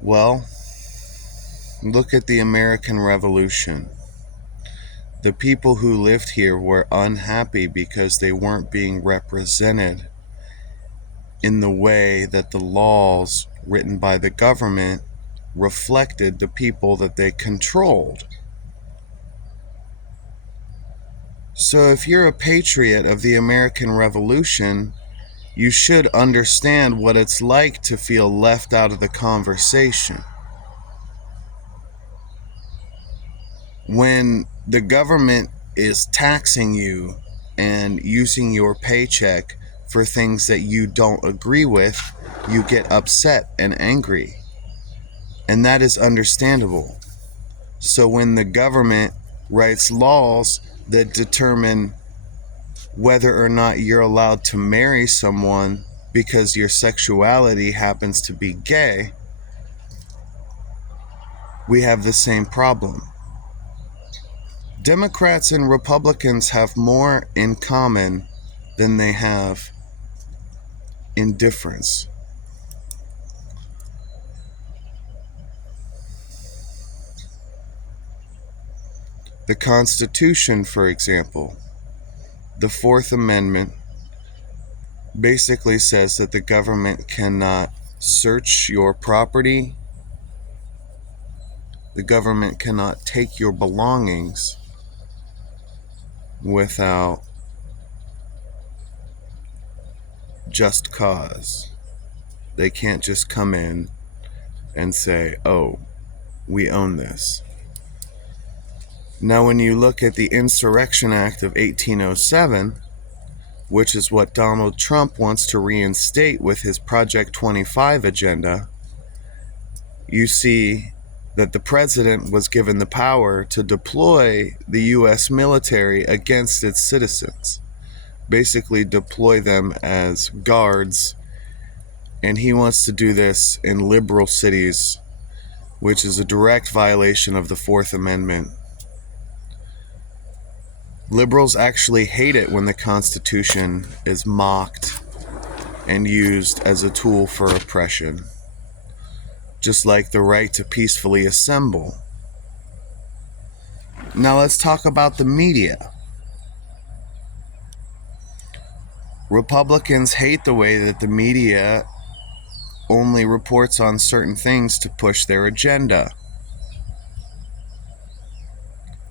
Well, look at the American Revolution. The people who lived here were unhappy because they weren't being represented in the way that the laws written by the government reflected the people that they controlled. So if you're a patriot of the American Revolution, you should understand what it's like to feel left out of the conversation. When the government is taxing you and using your paycheck for things that you don't agree with, you get upset and angry. And that is understandable. So when the government writes laws that determine whether or not you're allowed to marry someone because your sexuality happens to be gay, we have the same problem. Democrats and Republicans have more in common than they have in difference. The Constitution, for example, the Fourth Amendment basically says that the government cannot search your property, the government cannot take your belongings without just cause. They can't just come in and say, oh, we own this. Now, when you look at the Insurrection Act of 1807, which is what Donald Trump wants to reinstate with his Project 25 agenda, you see that the president was given the power to deploy the U.S. military against its citizens, basically deploy them as guards, and he wants to do this in liberal cities, which is a direct violation of the Fourth Amendment. Liberals actually hate it when the Constitution is mocked and used as a tool for oppression, just like the right to peacefully assemble. Now let's talk about the media. Republicans hate the way that the media only reports on certain things to push their agenda.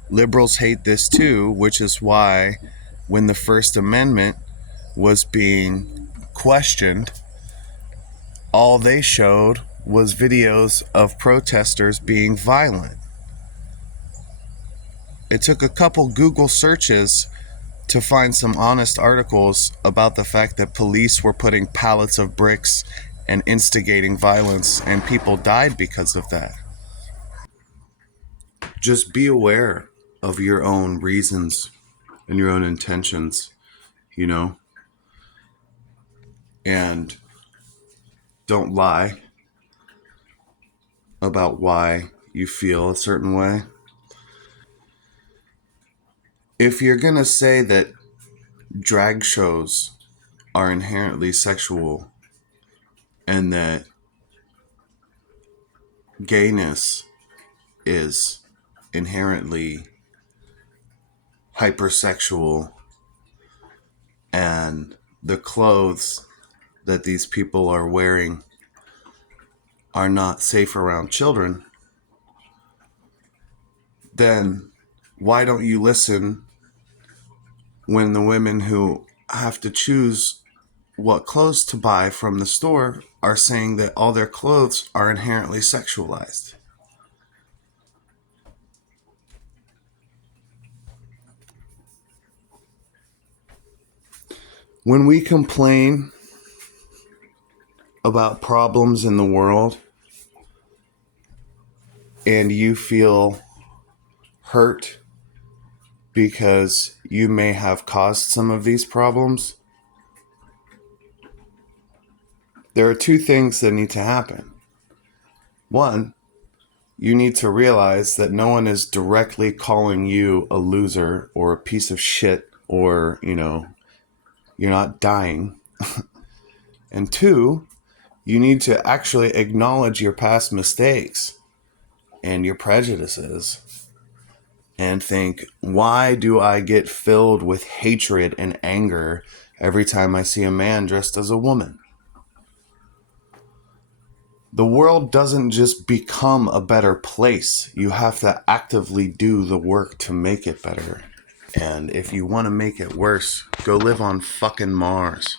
Liberals hate this too, which is why when the First Amendment was being questioned, all they showed was videos of protesters being violent. It took a couple Google searches to find some honest articles about the fact that police were putting pallets of bricks and instigating violence, and people died because of that. Just be aware of your own reasons and your own intentions, and don't lie about why you feel a certain way. If you're going to say that drag shows are inherently sexual and that gayness is inherently hypersexual and the clothes that these people are wearing are not safe around children, then why don't you listen when the women who have to choose what clothes to buy from the store are saying that all their clothes are inherently sexualized? When we complain about problems in the world and you feel hurt because you may have caused some of these problems, there are two things that need to happen. One, you need to realize that no one is directly calling you a loser or a piece of shit or, you're not dying. And two, You need to actually acknowledge your past mistakes and your prejudices and think, why do I get filled with hatred and anger every time I see a man dressed as a woman? The world doesn't just become a better place. You have to actively do the work to make it better. And if you want to make it worse, go live on fucking Mars.